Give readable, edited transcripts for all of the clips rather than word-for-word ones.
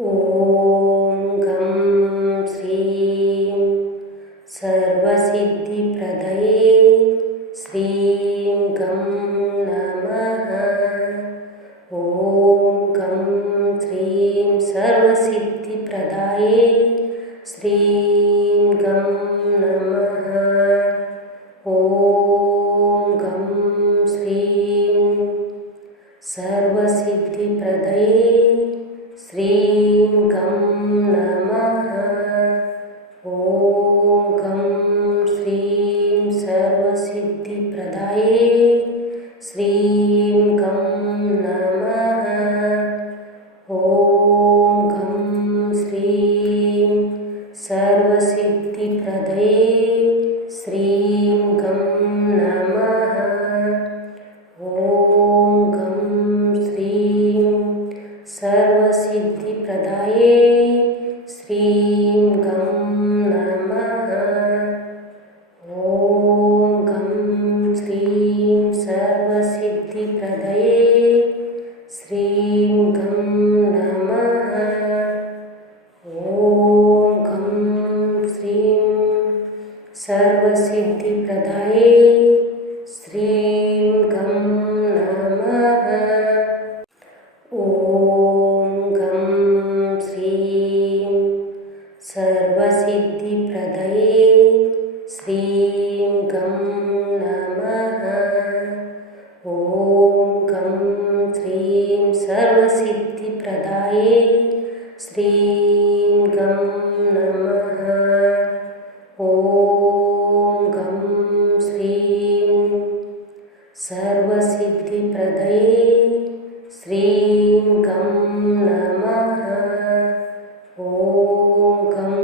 ॐ गं श्रीं सर्वसिद्धिप्रदये श्रीं गं नमः। ॐ गं श्रीं सर्वसिद्धिप्रदाये श्रीं गं नमः। ॐ गं श्रीं सर्वसिद्धिप्रदये श्रीं गं नमः। ॐ गं श्रीं सर्वसिद्धिप्रदाये श्रीं गं नमः। ॐ गं श्रीं सर्वसिद्धिप्रदये श्रीं गं नमः। ॐ गं श्रीं सर्वसिद्धिप्रदाये श्रीं गं नमः। ॐ गं श्रीं सर्वसिद्धिप्रदये श्रीं गं नमः। ॐ गं श्रीं सर्वसिद्धिप्रदाये श्रीं गं नमः। ॐ गं श्रीं सर्वसिद्धिप्रदये श्रीं गं नमः। ॐ गं श्रीं सर्वसिद्धिप्रदाये श्रीं गं नमः। ॐ गं श्रीं सर्वसिद्धिप्रदये श्रीं गं नमः। ॐ गं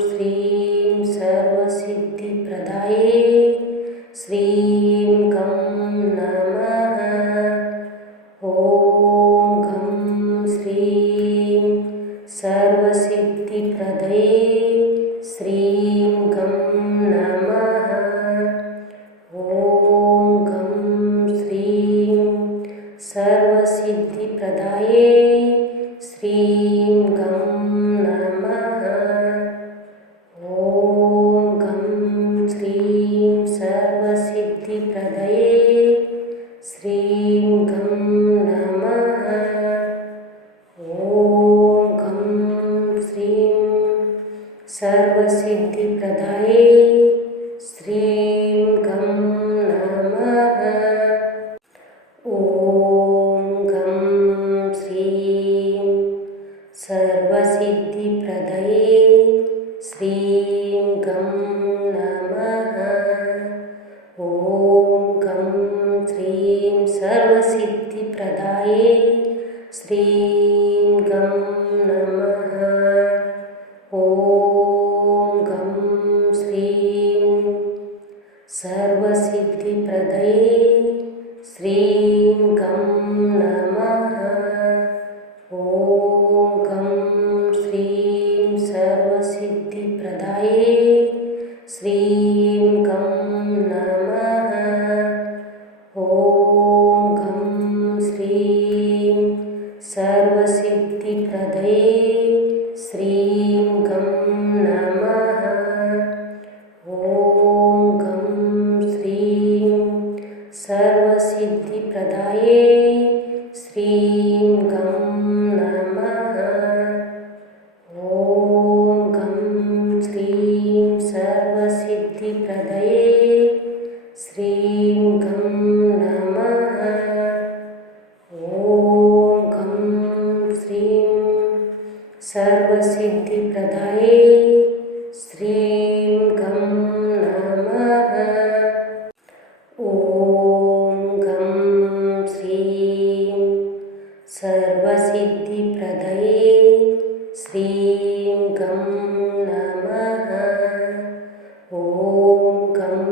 श्रीं सर्वसिद्धिप्रदाये श्रीं गं नमः। ॐ गं श्रीं सर्वसिद्धिप्रदये श्रीं गं नमः। ॐ गं श्रीं सर्वसिद्धिप्रदाये श्रीं गं नमः। ॐ गं श्रीं सर्वसिद्धिप्रदये श्रीं गं नमः। ॐ गं श्रीं सर्वसिद्धिप्रदाये श्रीं गं नमः। ॐ गं श्रीं सर्वसिद्धिप्रदये श्रीं गं नमः। ॐ गं श्रीं सर्वसिद्धिप्रदाये श्रीं गं नमः। ॐ गं श्रीं सर्वसिद्धिप्रदये श्रीं गं नमः। ॐ गं श्रीं सर्वसिद्धिप्रदाये श्रीं गं नमः। ॐ गं श्रीं सर्वसिद्धिप्रदये श्रीं गं नमः। ॐ गं श्रीं सर्वसिद्धिप्रदाये श्रीं गं नमः। ॐ गं श्रीं सर्वसिद्धिप्रदये श्रीं गं नमः। ॐ गं श्रीं सर्वसिद्धिप्रदाये श्रीं गं नमः। ॐ गं श्रीं सर्वसिद्धिप्रदये श्रीं गं नमः। ॐ गं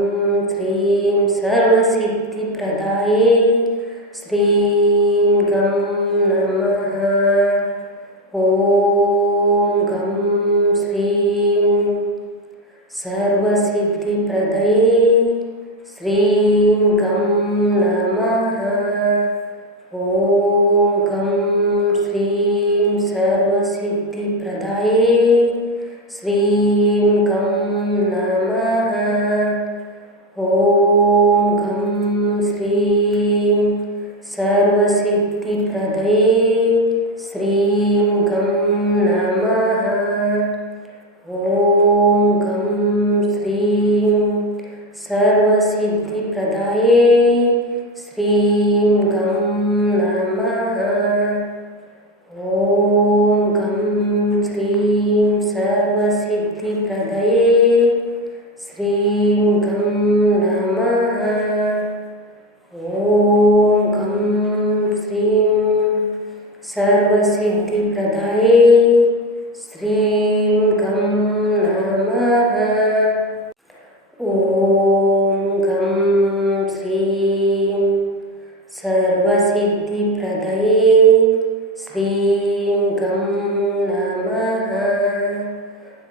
श्रीं सर्वसिद्धिप्रदाये श्रीं गं नमः। ॐ गं श्रीं सर्वसिद्धिप्रदाये श्रीं गं नमः। ॐ गं श्रीं सर्वसिद्धिप्रदये श्रीं गं नमः। ॐ गं श्रीं सर्वसिद्धिप्रदाये श्रीं गं नमः। ॐ गं श्रीं सर्वसिद्धिप्रदये श्रीं गं नमः। ॐ गं श्रीं सर्वसिद्धिप्रदाये श्रीं गं नमः। ॐ गं श्रीं सर्वसिद्धिप्रदये श्रीं गं नमः।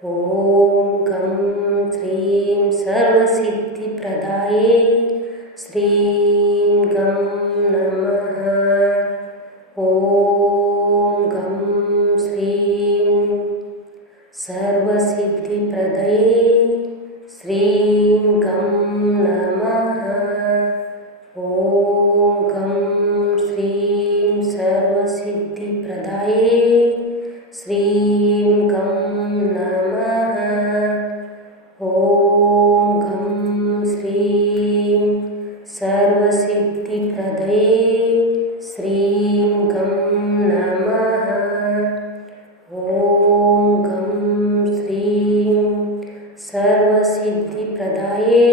ॐ गं श्रीं सर्वसिद्धिप्रदाये श्रीं गं नमः। ॐ गं श्रीं सर्वसिद्धिप्रदये श्रीं गं नमः। ॐ गं श्रीं सर्वसिद्धिप्रदाये श्रीं गं नमः। ॐ गं श्रीं सर्वसिद्धिप्रदये श्रीं गं नमः। ॐ गं श्रीं सर्वसिद्धिप्रदाये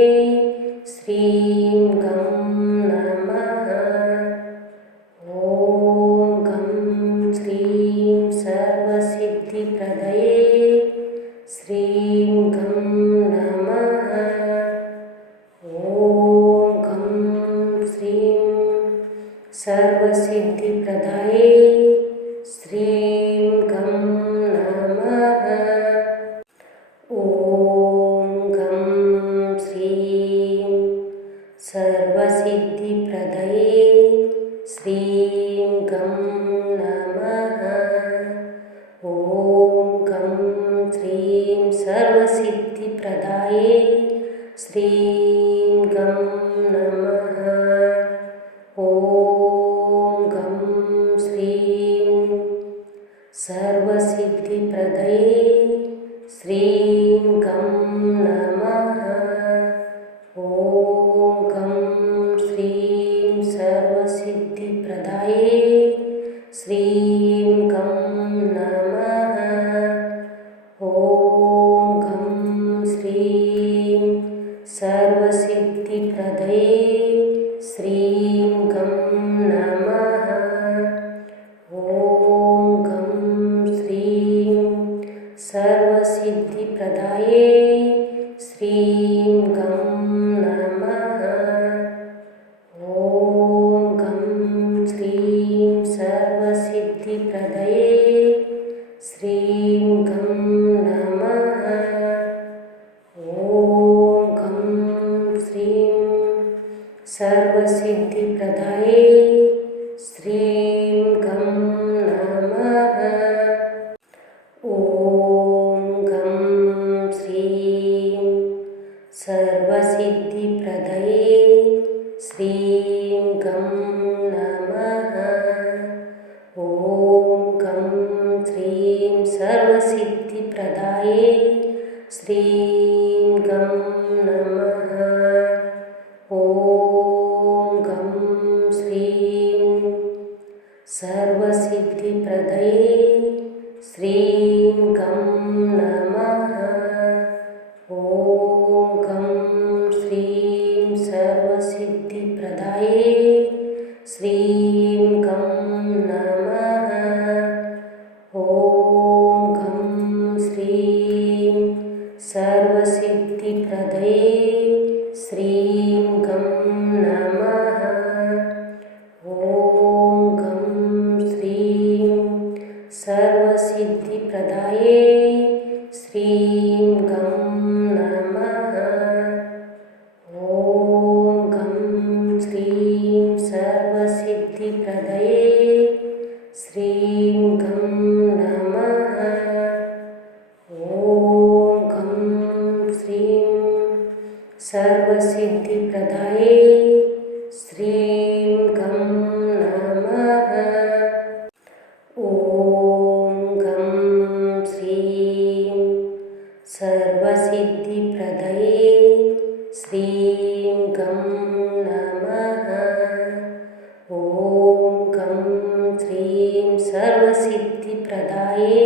श्रीं गं नमः। ॐ गं श्रीं सर्वसिद्धिप्रदये श्रीं गं नमः। ॐ गं श्रीं सर्वसिद्धिप्रदाये श्रीं गं नमः। ॐ गं श्रीं सर्वसिद्धिप्रदये श्रीं गं नमः। ॐ गं श्रीं सर्वसिद्धिप्रदाये श्रीं गं नमः। ॐ गं श्रीं सर्वसिद्धिप्रदये श्रीं गं नमः। ॐ गं श्रीं सर्वसिद्धिप्रदाये श्रीं गं नमः। ॐ गं श्रीं सर्वसिद्धिप्रदये श्रीं गं नमः। ॐ गं श्रीं सर्वसिद्धिप्रदाये श्रीं गं नमः। ॐ गं श्रीं सर्वसिद्धिप्रदये श्रीं गं नमः। ॐ गं श्रीं सर्वसिद्धिप्रदाये श्रीं गं नमः। ॐ गं श्रीं सर्वसिद्धिप्रदये श्रीं गं नमः। ॐ गं श्रीं सर्वसिद्धिप्रदाये श्रीं गं नमः। ॐ गं श्रीं सर्वसिद्धिप्रदये श्रीं गं नमः। ॐ गं श्रीं सर्वसिद्धिप्रदाये श्रीं गं नमः। ॐ गं श्रीं सर्वसिद्धिप्रदये श्रीं गं नमः। ॐ गं श्रीं सर्वसिद्धिप्रदाये श्रीं गं नमः। ॐ गं श्रीं सर्वसिद्धिप्रदये श्रीं गं नमः। सर्वसिद्धिप्रदायै श्रीं गं नमः। ॐ गं श्रीं सर्वसिद्धिप्रदये श्रीं गं नमः। ॐ गं श्रीं सर्वसिद्धिप्रदाये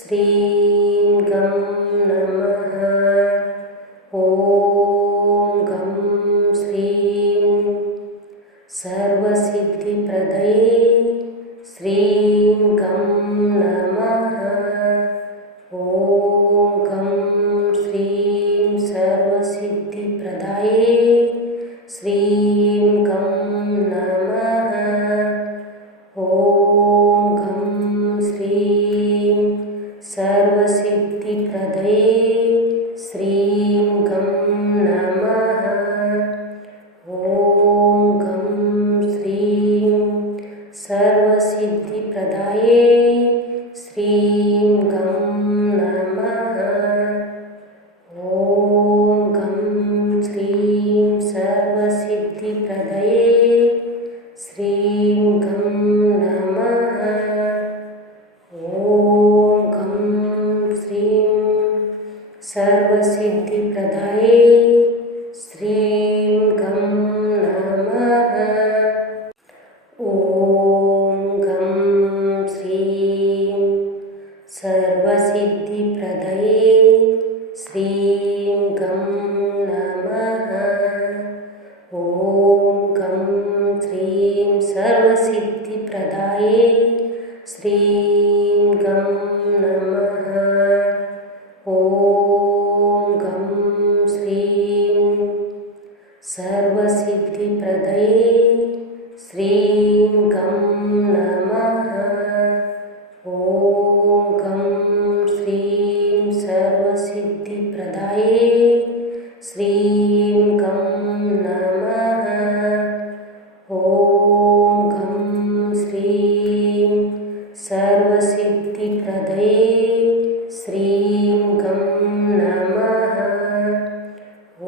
श्रीं गं नमः। ॐ गं श्रीं सर्वसिद्धिप्रदये श्रीं गं नमः। ॐ गं श्रीं सर्वसिद्धिप्रदाये श्रीं गं नमः। ॐ गं श्रीं सर्वसिद्धिप्रदये श्रीं गं नमः। ॐ गं श्रीं सर्वसिद्धिप्रदाये श्रीं गं नमः। ॐ गं श्रीं सर्वसिद्धिप्रदये श्रीं गं नमः। ॐ गं श्रीं सर्वसिद्धिप्रदाये श्रीं गं नमः। ॐ गं श्रीं सर्वसिद्धिप्रदये श्रीं गं नमः। ॐ गं श्रीं सर्वसिद्धिप्रदाये श्रीं गं नमः। ॐ गं श्रीं सर्वसिद्धिप्रदये श्रीं गं नमः। ॐ गं श्रीं सर्वसिद्धिप्रदाये श्रीं गं नमः।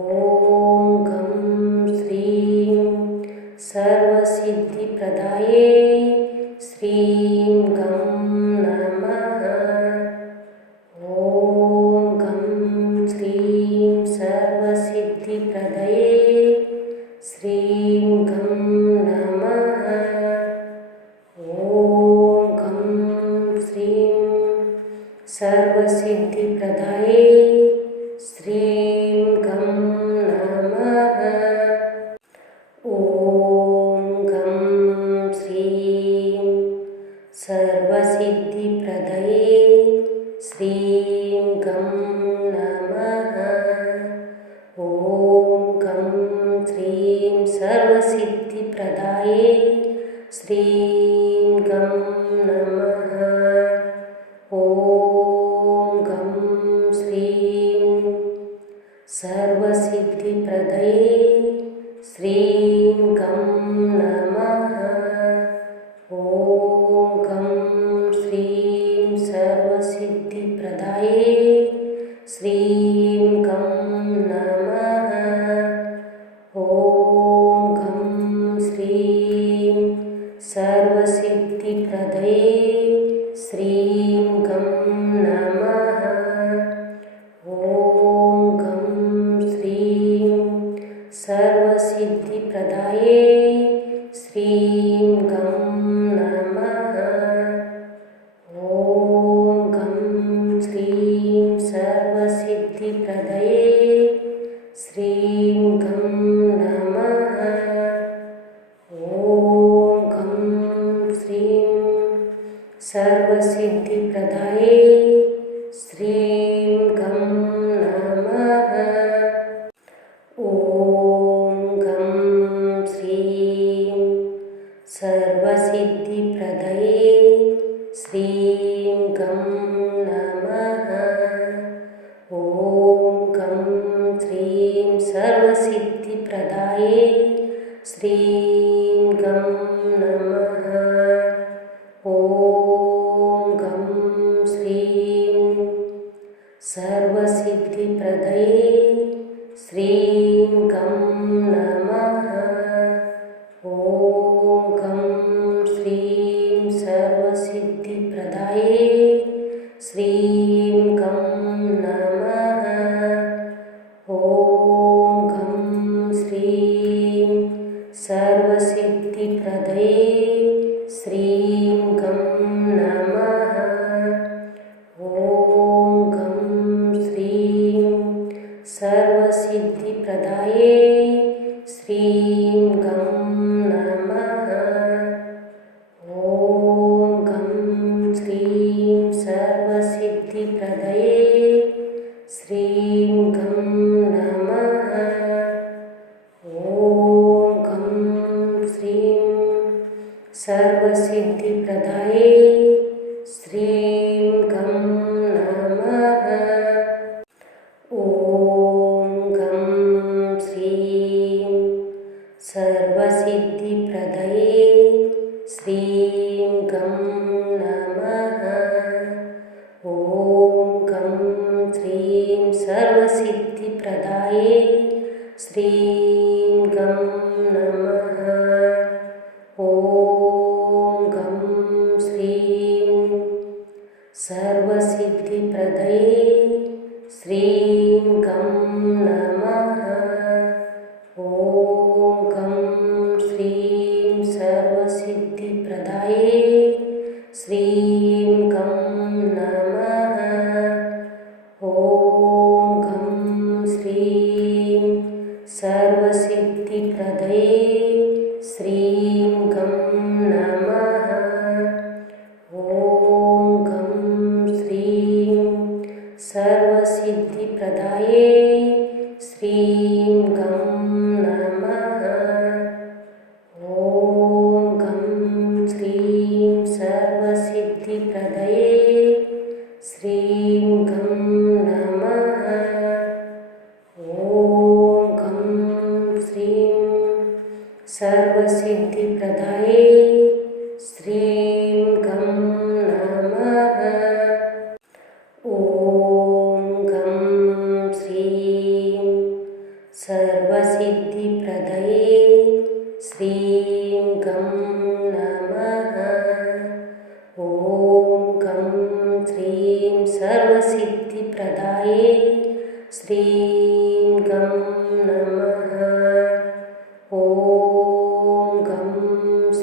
ॐ गं श्रीं सर्वसिद्धिप्रदये श्रीं गं नमः। ॐ गं श्रीं सर्वसिद्धिप्रदाये श्रीं गं नमः। ॐ गं श्रीं सर्वसिद्धिप्रदये श्रीं गं नमः। ॐ गं श्रीं सर्वसिद्धिप्रदाये श्रीं गं नमः। ॐ गं श्रीं सर्वसिद्धिप्रदये श्रीं गं नमः। ॐ गं श्रीं सर्वसिद्धिप्रदाये श्रीं गं नमः। ॐ गं श्रीं सर्वसिद्धिप्रदये श्रीं गं नमः। ॐ गं श्रीं सर्वसिद्धिप्रदाये श्रीं गं नमः। ॐ गं श्रीं सर्वसिद्धिप्रदये श्रीं गं नमः। ॐ गं श्रीं सर्वसिद्धिप्रदाये श्रीं गं नमः। ॐ गं श्रीं सर्वसिद्धिप्रदये श्रीं गं नमः। ॐ गं श्रीं सर्वसिद्धिप्रदाये श्रीं गं नमः। ॐ गं श्रीं सर्वसिद्धिप्रदये श्रीं गं नमः। ॐ गं श्रीं सर्वसिद्धिप्रदाये श्रीं गं नमः। ॐ गं श्रीं सर्वसिद्धिप्रदये श्रीं सर्वसिद्धिप्रदये श्रीं गं नमः। ॐ गं श्रीं सर्वसिद्धिप्रदये श्रीं गं नमः। ॐ गं श्रीं सर्वसिद्धिप्रदये श्रीं गं नमः। ॐ गं श्रीं सर्वसिद्धिप्रदाये श्रीं गं नमः। ॐ गं श्रीं सर्वसिद्धिप्रदये श्रीं गं नमः। ॐ गं श्रीं सर्वसिद्धिप्रदाये श्रीं गं नमः। ॐ गं श्रीं सर्वसिद्धिप्रदये श्रीं गं नमः। ॐ गं श्रीं सर्वसिद्धिप्रदाये श्रीं गं नमः। ॐ गं श्रीं सर्वसिद्धिप्रदये श्रीं गं नमः। ॐ गं श्रीं सर्वसिद्धिप्रदाये श्रीं गं नमः। ॐ गं श्रीं सर्वसिद्धिप्रदये श्रीं गं नमः। ॐ गं श्रीं सर्वसिद्धिप्रदाये श्रीं गं नमः। ॐ गं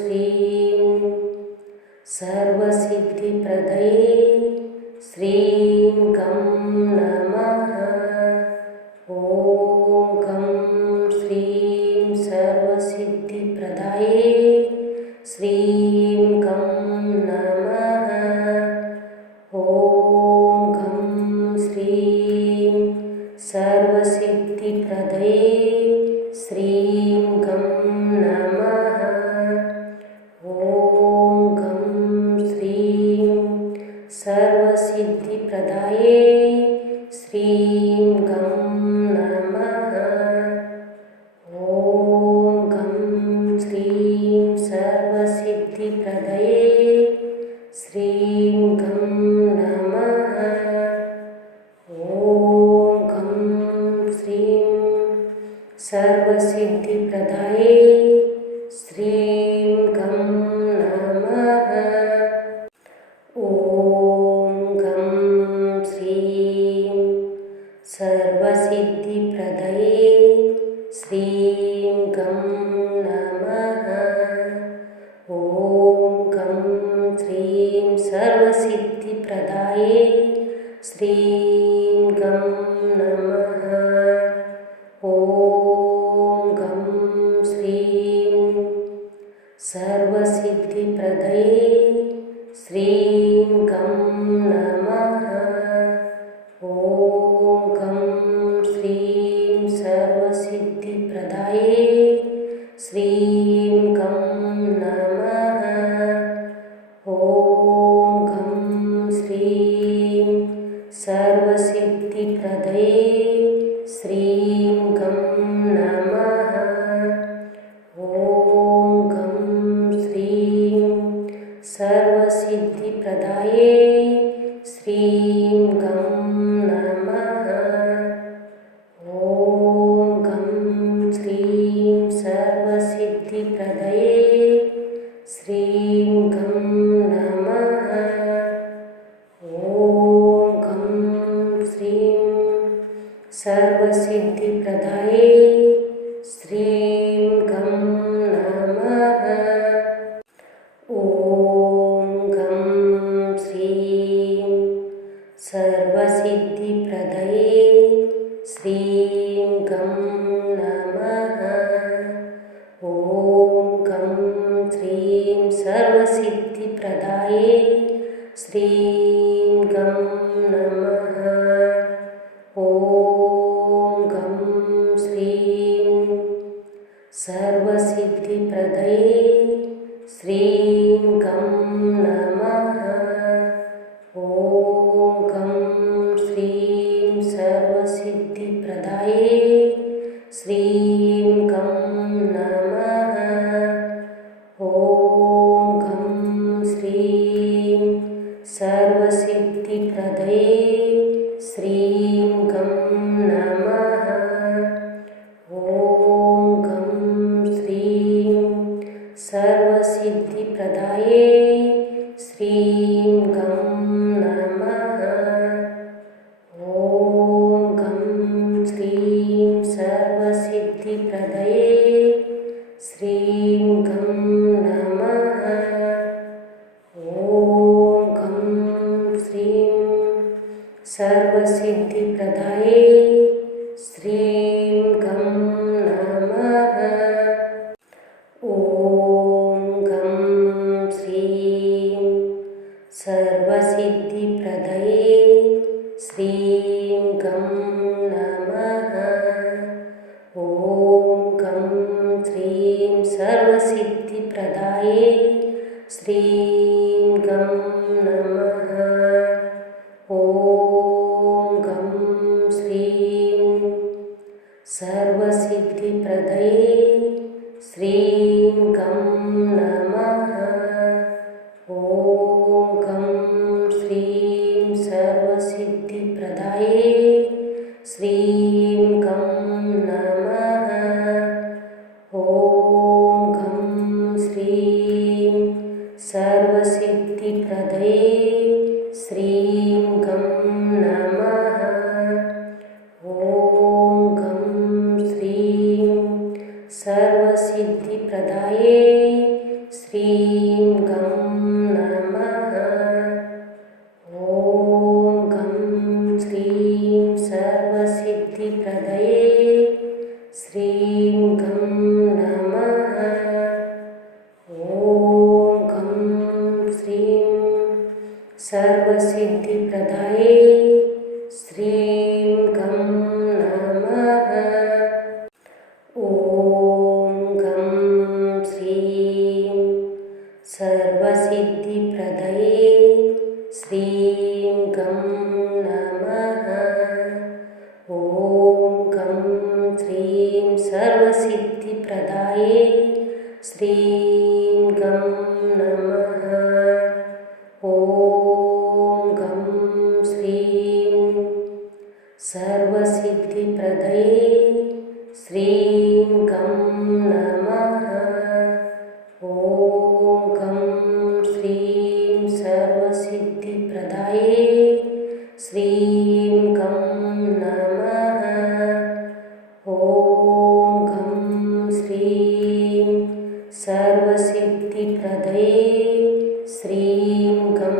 श्रीं सर्वसिद्धिप्रदये श्रीं गं नमः। ॐ गं श्रीं सर्वसिद्धिप्रदाये श्रीं गं नमः। ॐ गं श्रीं सर्वसिद्धिप्रदये श्रीं गं नमः। ॐ गं श्रीं सर्वसिद्धिप्रदाये श्रीं गं नमः। ॐ गं श्रीं सर्वसिद्धिप्रदये श्रीं गं नमः। ॐ गं श्रीं सर्वसिद्धिप्रदाये श्रीं गं नमः। ॐ गं श्रीं सर्वसिद्धिप्रदये श्रीं गं नमः। ॐ गं श्रीं सर्वसिद्धिप्रदाये श्रीं गं नमः। ॐ गं श्रीं सर्वसिद्धिप्रदये श्रीं गं नमः। ॐ गं श्रीं सर्वसिद्धिप्रदाये श्रीं गं नमः। ॐ गं श्रीं सर्वसिद्धिप्रदये श्रीं गं नमः। ॐ गं श्रीं सर्वसिद्धिप्रदाये श्रीं गं नमः। ॐ गं श्रीं सर्वसिद्धिप्रदये श्रीं गं नमः। ॐ गं श्रीं सर्वसिद्धिप्रदाये श्रीं गं नमः। ॐ गं श्रीं सर्वसिद्धिप्रदये श्रीं गं नमः। ॐ गं श्रीं सर्वसिद्धिप्रदाये श्रीं सर्वसिद्धिप्रदये श्रीं गं नमः। ॐ गं श्रीं सर्वसिद्धिप्रदाये श्रीं गं नमः। ॐ गं श्रीं सर्वसिद्धिप्रदये श्रीं गं नमः। ॐ गं श्रीं सर्वसिद्धिप्रदाये श्रीं गं नमः। ॐ गं श्रीं सर्वसिद्धिप्रदये श्रीं गं नमः। ॐ गं श्रीं सर्वसिद्धिप्रदाये श्रीं गं नमः। ॐ गं श्रीं सर्वसिद्धिप्रदये श्रीं गं नमः। ॐ गं श्रीं सर्वसिद्धिप्रदाये श्रीं गं नमः। ॐ गं श्रीं सर्वसिद्धिप्रदये श्रीं गं नमः। ॐ गं श्रीं सर्वसिद्धिप्रदाये श्रीं गं नमः। ॐ गं श्रीं सर्वसिद्धिप्रदये श्रीं गं नमः। ॐ गं श्रीं सर्वसिद्धिप्रदाये श्रीं गं नमः। ॐ गं श्रीं सर्वसिद्धिप्रदये श्रीं गं नमः। ॐ गं श्रीं सर्वसिद्धिप्रदाये श्रीं गं नमः। ॐ गं श्रीं सर्वसिद्धिप्रदये श्रीं गं नमः। ॐ गं श्रीं सर्वसिद्धिप्रदाये श्रीं गं नमः। ॐ गं श्रीं सर्वसिद्धिप्रदये श्रीं गं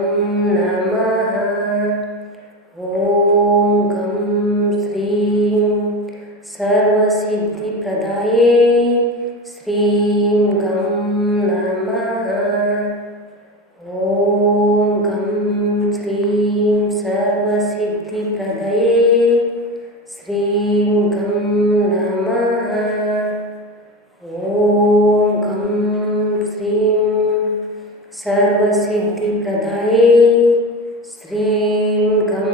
नमः। ॐ गं श्रीं सर्वसिद्धिप्रदाये श्रीं गं नमः। ॐ गं श्रीं सर्वसिद्धिप्रदये श्रीं गं नमः। ॐ गं श्रीं सर्वसिद्धिप्रदाये श्रीं गं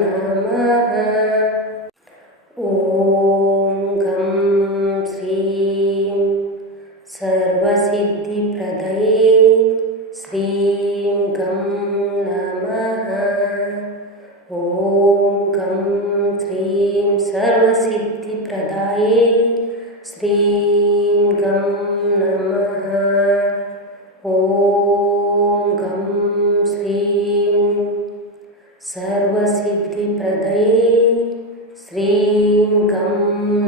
नमः। ॐ गं श्रीं सर्वसिद्धिप्रदये श्रीं गं नमः। ॐ गं श्रीं सर्वसिद्धिप्रदाये श्रीं गं नमः। ॐ गं श्रीं सर्वसिद्धिप्रदये श्रीं गं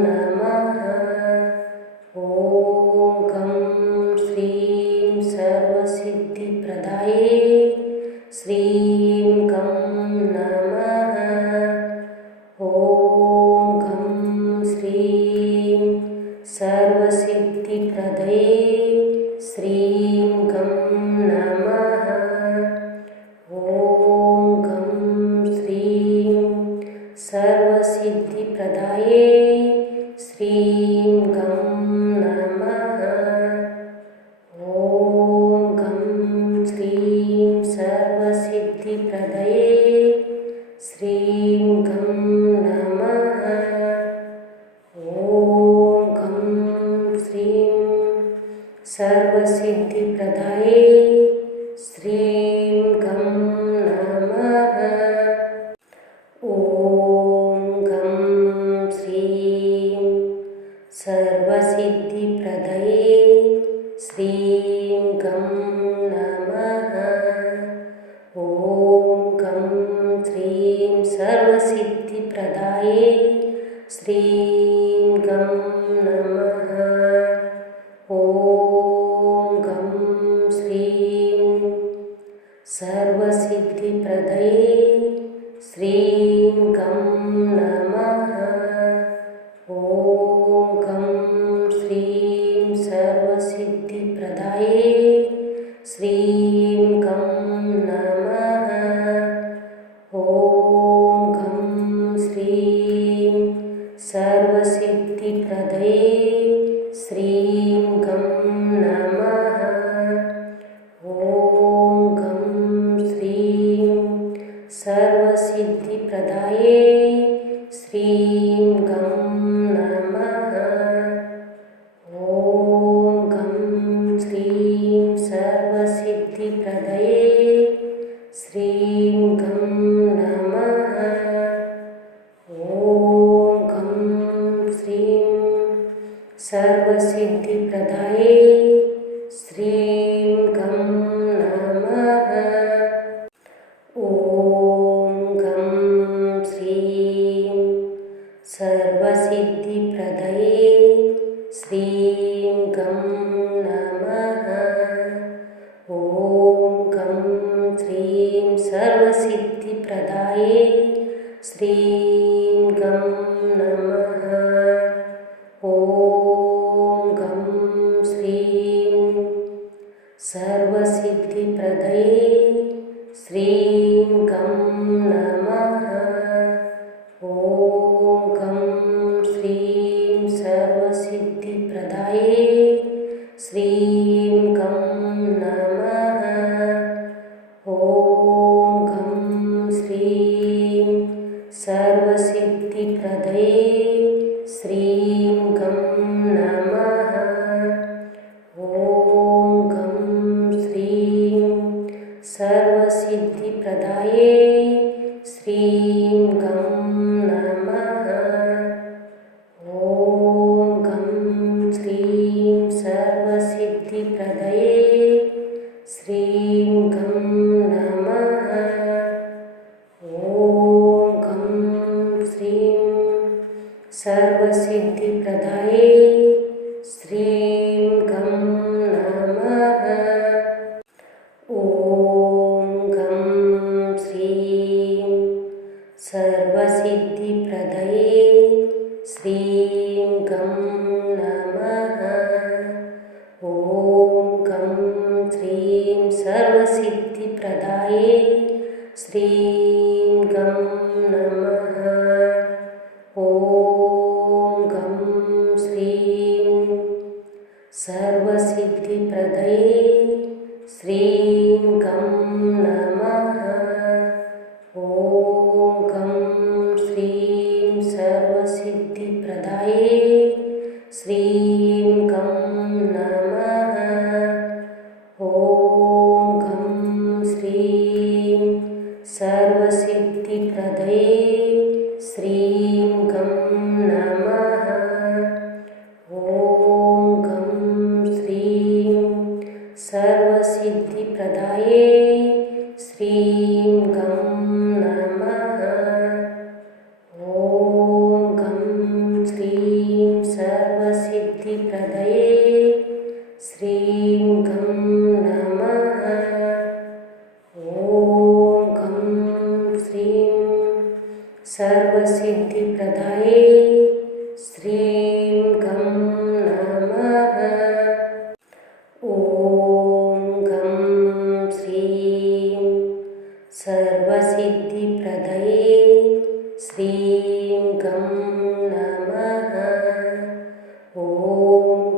नमः। ॐ गं श्रीं सर्वसिद्धिप्रदाये श्रीं गं नमः। ॐ गं श्रीं सर्वसिद्धिप्रदये श्रीं गं नमः। ॐ गं श्रीं सर्वसिद्धिप्रदाये श्रीं गं नमः। ॐ गं श्रीं सर्वसिद्धिप्रदये श्रीं गं नमः। ॐ गं श्रीं सर्वसिद्धिप्रदाये श्रीं गं नमः। श्रीं गं नमः। ॐ गं श्रीं सर्वसिद्धिप्रदाये श्रीं गं नमः। ॐ गं श्रीं सर्वसिद्धिप्रदये श्रीं गं नमः। ॐ गं श्रीं सर्वसिद्धिप्रदाये श्रीं गं नमः। ॐ गं श्रीं सर्वसिद्धिप्रदये श्रीं गं नमः। ॐ गं श्रीं सर्वसिद्धिप्रदाये श्रीं गं नमः। ॐ गं श्रीं सर्वसिद्धिप्रदये श्रीं गं नमः। ॐ गं श्रीं सर्वसिद्धिप्रदाये श्रीं गं नमः। ॐ गं श्रीं सर्वसिद्धिप्रदये श्रीं गं नमः। ॐ गं श्रीं सर्वसिद्धिप्रदाये श्रीं गं नमः। ॐ गं श्रीं सर्वसिद्धिप्रदये श्रीं गं नमः। ॐ गं श्रीं सर्वसिद्धिप्रदाये श्रीं गं नमः। ॐ गं श्रीं सर्वसिद्धिप्रदये श्रीं गं नमः। ॐ गं श्रीं सर्वसिद्धिप्रदाये श्रीं गं नमः। ॐ गं श्रीं सर्वसिद्धिप्रदये श्रीं गं नमः। ॐ गं श्रीं सर्वसिद्धिप्रदाये श्रीं गं नमः। ॐ गं श्रीं सर्वसिद्धिप्रदये श्रीं गं नमः। ॐ गं श्रीं सर्वसिद्धिप्रदाये श्रीं गं नमः। ॐ गं श्रीं सर्वसिद्धिप्रदये श्रीं गं नमः। ॐ गं श्रीं सर्वसिद्धिप्रदाये श्रीं गं नमः। ॐ गं श्रीं सर्वसिद्धिप्रदये श्रीं गं नमः। ॐ गं श्रीं सर्वसिद्धिप्रदाये श्रीं गं नमः। ॐ गं श्रीं सर्वसिद्धिप्रदये श्रीं गं नमः। ॐ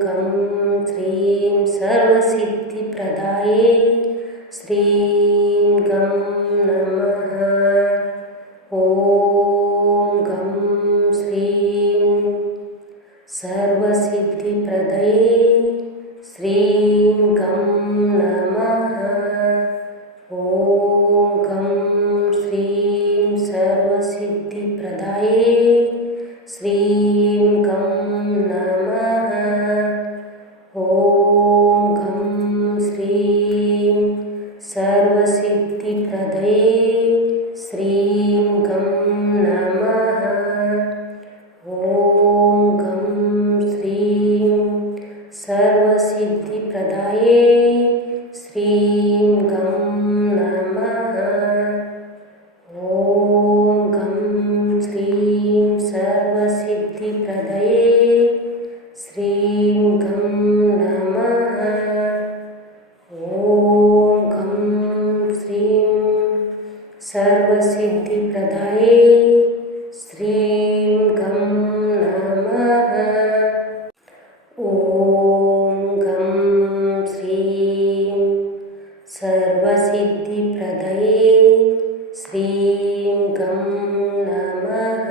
गं श्रीं सर्वसिद्धिप्रदाये श्रीं गं नमः। ॐ गं श्रीं सर्वसिद्धिप्रदये श्रीं गं नमः। ॐ गं श्रीं सर्वसिद्धिप्रदाये श्रीं गं नमः। ॐ गं श्रीं सर्वसिद्धिप्रदये श्रीं गं नमः। ॐ गं श्रीं सर्वसिद्धिप्रदाये श्रीं गं नमः। ॐ सर्वसिद्धिप्रदाये श्रीं गं नमः। ॐ गं श्रीं सर्वसिद्धिप्रदये श्रीं गं नमः।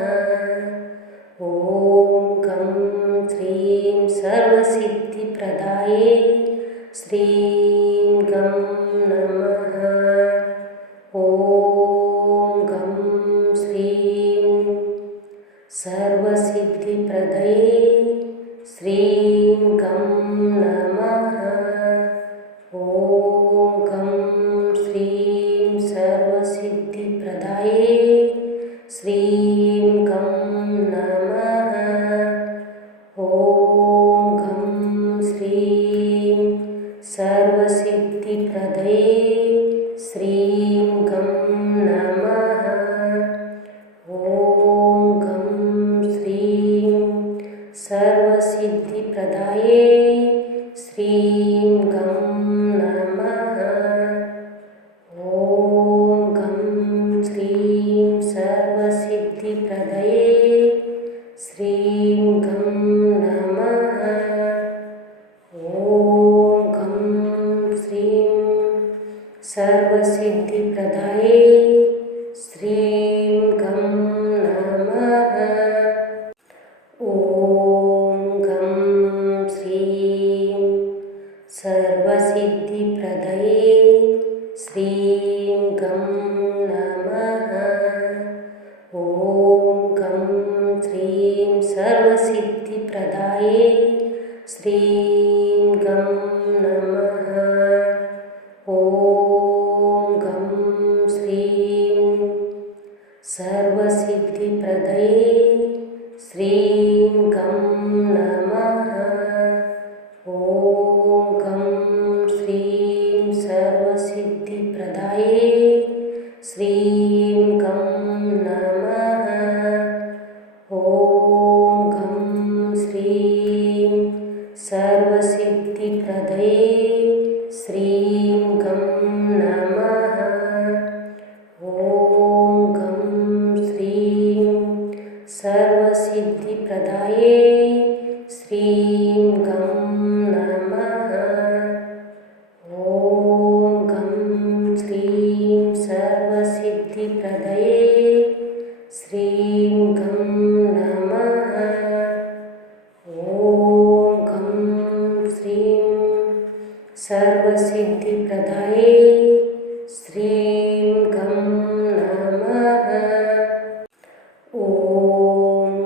ॐ गं श्रीं सर्वसिद्धिप्रदाये श्रीं गं नमः। ॐ गं श्रीं सर्वसिद्धिप्रदये श्रीं गं नमः। ॐ गं श्रीं सर्वसिद्धिप्रदाये श्रीं गं नमः। ॐ गं श्रीं सर्वसिद्धिप्रदये श्रीं गं नमः। ॐ गं श्रीं सर्वसिद्धिप्रदाये श्रीं गं नमः। ॐ गं श्रीं सर्वसिद्धिप्रदये श्रीं गं नमः। ॐ गं श्रीं सर्वसिद्धिप्रदाये श्रीं गं नमः। ॐ गं श्रीं सर्वसिद्धिप्रदये श्रीं गं नमः। ॐ गं श्रीं सर्वसिद्धिप्रदाये श्रीं गं नमः। ॐ गं श्रीं सर्वसिद्धिप्रदये श्रीं गं नमः। ॐ गं श्रीं सर्वसिद्धिप्रदाये श्रीं गं नमः। ॐ गं श्रीं सर्वसिद्धिप्रदये श्रीं गं नमः। ॐ गं श्रीं सर्वसिद्धिप्रदाये श्रीं गं नमः। ॐ गं श्रीं सर्वसिद्धिप्रदये श्रीं गं नमः। ॐ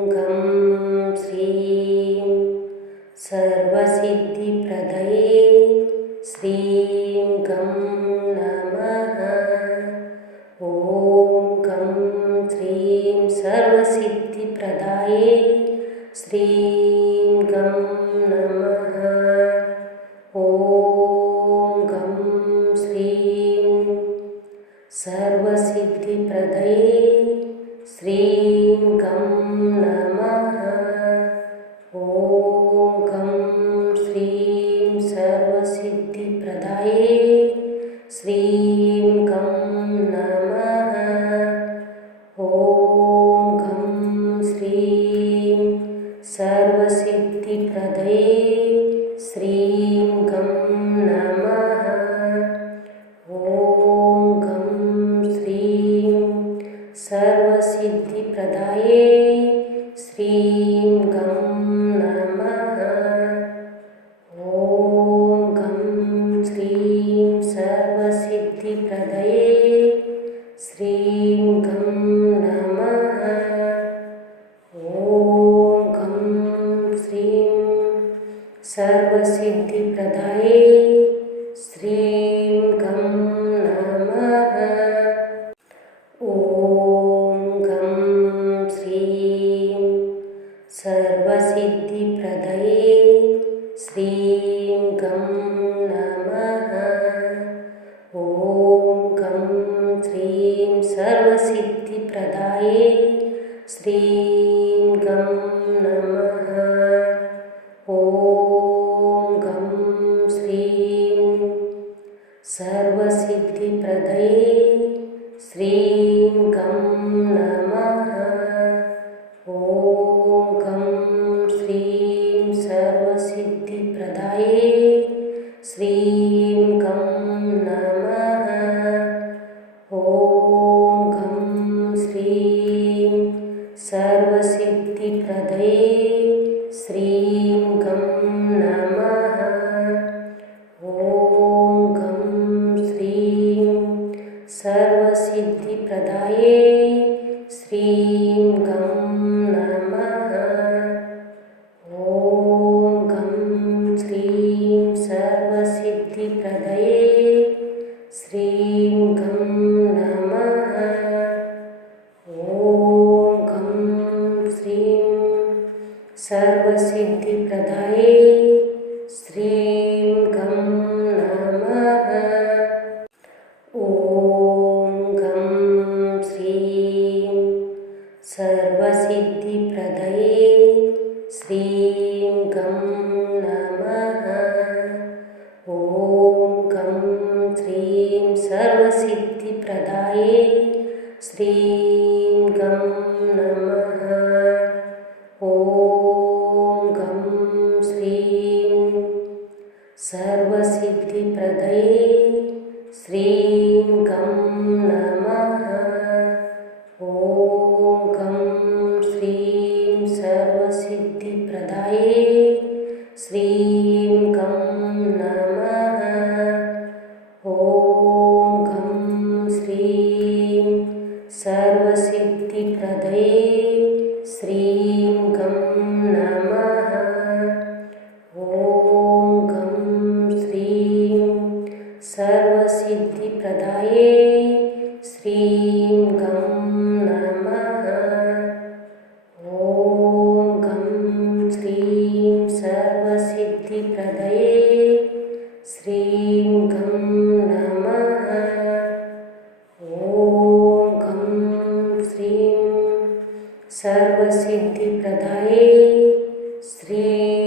गं श्रीं सर्वसिद्धिप्रदाये श्रीं गं नमः। ॐ गं श्रीं सर्वसिद्धिप्रदये श्रीं गं नमः। ॐ गं श्रीं सर्वसिद्धिप्रदाये श्रीं गं नमः। ॐ गं श्रीं सर्वसिद्धिप्रदये श्रीं गं नमः। ॐ गं श्रीं सर्वसिद्धिप्रदाये श्रीं गं नमः। ॐ गं श्रीं सर्वसिद्धिप्रदये श्रीं गं नमः। ॐ गं श्रीं सर्वसिद्धिप्रदाये श्रीं गं नमः। ॐ गं श्रीं सर्वसिद्धिप्रदये श्रीं गं नमः। ॐ गं श्रीं सर्वसिद्धिप्रदाये श्रीं गं नमः। ॐ गं श्रीं सर्वसिद्धिप्रदये श्रीं गं नमः। ॐ गं श्रीं सर्वसिद्धिप्रदाये श्रीं गं नमः। ॐ गं श्रीं सर्वसिद्धिप्रदये श्रीं गं सर्वसिद्धिप्रदाये श्रीं गं नमः। ॐ गं श्रीं सर्वसिद्धिप्रदये श्रीं गं नमः। ॐ गं श्रीं सर्वसिद्धिप्रदाये श्रीं गं नमः। ॐ गं श्रीं सर्वसिद्धिप्रदये श्रीं गं नमः। ॐ गं श्रीं सर्वसिद्धिप्रदाये श्रीं गं नमः। ॐ गं श्रीं सर्वसिद्धिप्रदये श्रीं गं नमः। ॐ गं श्रीं सर्वसिद्धिप्रदाये श्रीं गं नमः। ॐ गं श्रीं सर्वसिद्धिप्रदये श्रीं गं नमः। ॐ गं श्रीं सर्वसिद्धिप्रदाये श्रीं